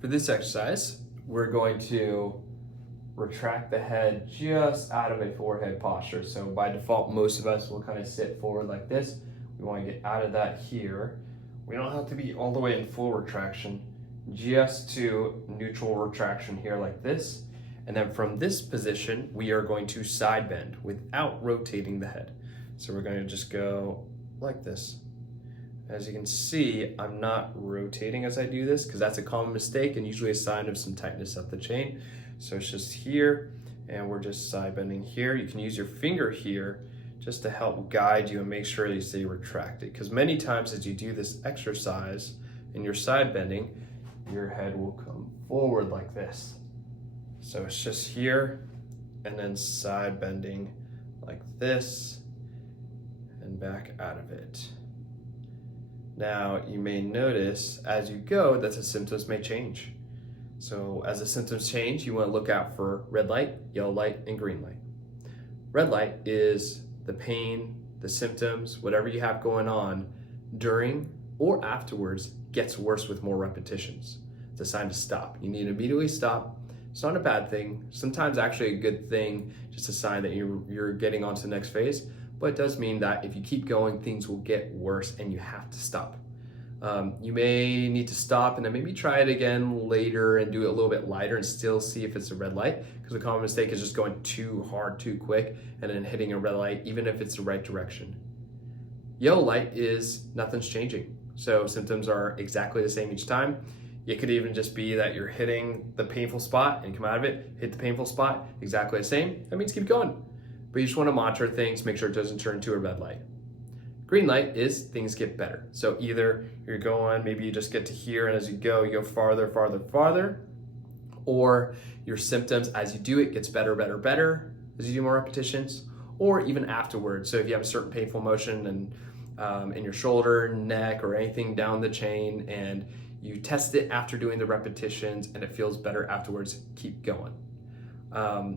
For this exercise, we're going to retract the head just out of a forehead posture. So by default, most of us will kind of sit forward like this. We want to get out of that here. We don't have to be all the way in full retraction, just to neutral retraction here like this. And then from this position, we are going to side bend without rotating the head. So we're going to just go like this. As you can see, I'm not rotating as I do this because that's a common mistake and usually a sign of some tightness of the chain. So it's just here and we're just side bending here. You can use your finger here just to help guide you and make sure that you stay retracted, because many times as you do this exercise and you're side bending, your head will come forward like this. So it's just here and then side bending like this and back out of it. Now you may notice as you go that the symptoms may change. So as the symptoms change, you want to look out for red light, yellow light, and green light. Red light is the pain, the symptoms, whatever you have going on during or afterwards gets worse with more repetitions. It's a sign to stop. You need to immediately stop. It's not a bad thing. Sometimes actually a good thing, just a sign that you're getting on to the next phase. But it does mean that if you keep going, things will get worse and you have to stop. You may need to stop and then maybe try it again later and do it a little bit lighter and still see if it's a red light, because a common mistake is just going too hard, too quick, and then hitting a red light, even if it's the right direction. Yellow light is nothing's changing. So symptoms are exactly the same each time. It could even just be that you're hitting the painful spot and come out of it, hit the painful spot, exactly the same. That means keep going. But you just want to monitor things, make sure it doesn't turn to a red light. Green light is things get better. So either you're going, maybe you just get to here, and as you go farther, farther, farther, or your symptoms as you do it gets better, better, better as you do more repetitions, or even afterwards. So if you have a certain painful motion and in your shoulder, neck, or anything down the chain, and you test it after doing the repetitions and it feels better afterwards, keep going.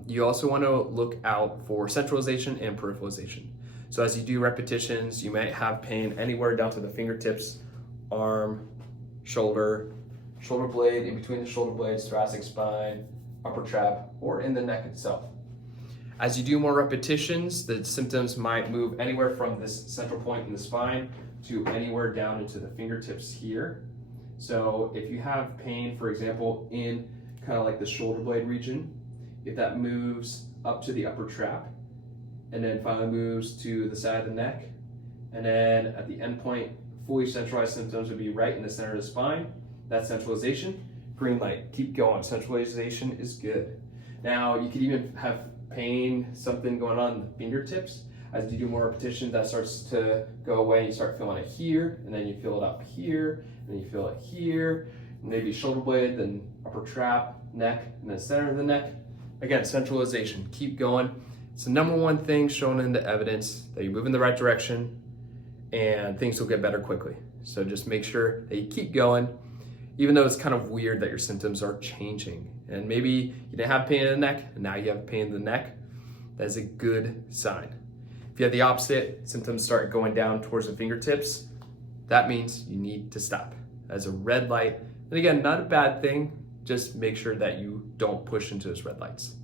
You also want to look out for centralization and peripheralization. So as you do repetitions, you might have pain anywhere down to the fingertips, arm, shoulder blade, in between the shoulder blades, thoracic spine, upper trap, or in the neck itself. As you do more repetitions, the symptoms might move anywhere from this central point in the spine to anywhere down into the fingertips here. So if you have pain, for example, in kind of like the shoulder blade region, if that moves up to the upper trap, and then finally moves to the side of the neck, and then at the end point, fully centralized symptoms would be right in the center of the spine. That's centralization. Green light, keep going. Centralization is good. Now, you could even have pain, something going on in the fingertips. As you do more repetitions, that starts to go away. You start feeling it here, and then you feel it up here, and then you feel it here, maybe shoulder blade, then upper trap, neck, and then center of the neck. Again, centralization, keep going. It's the number one thing shown in the evidence that you move in the right direction and things will get better quickly. So just make sure that you keep going, even though it's kind of weird that your symptoms are changing. And maybe you didn't have pain in the neck and now you have pain in the neck. That is a good sign. If you have the opposite, symptoms start going down towards the fingertips, that means you need to stop. As a red light, and again, not a bad thing, just make sure that you don't push into those red lights.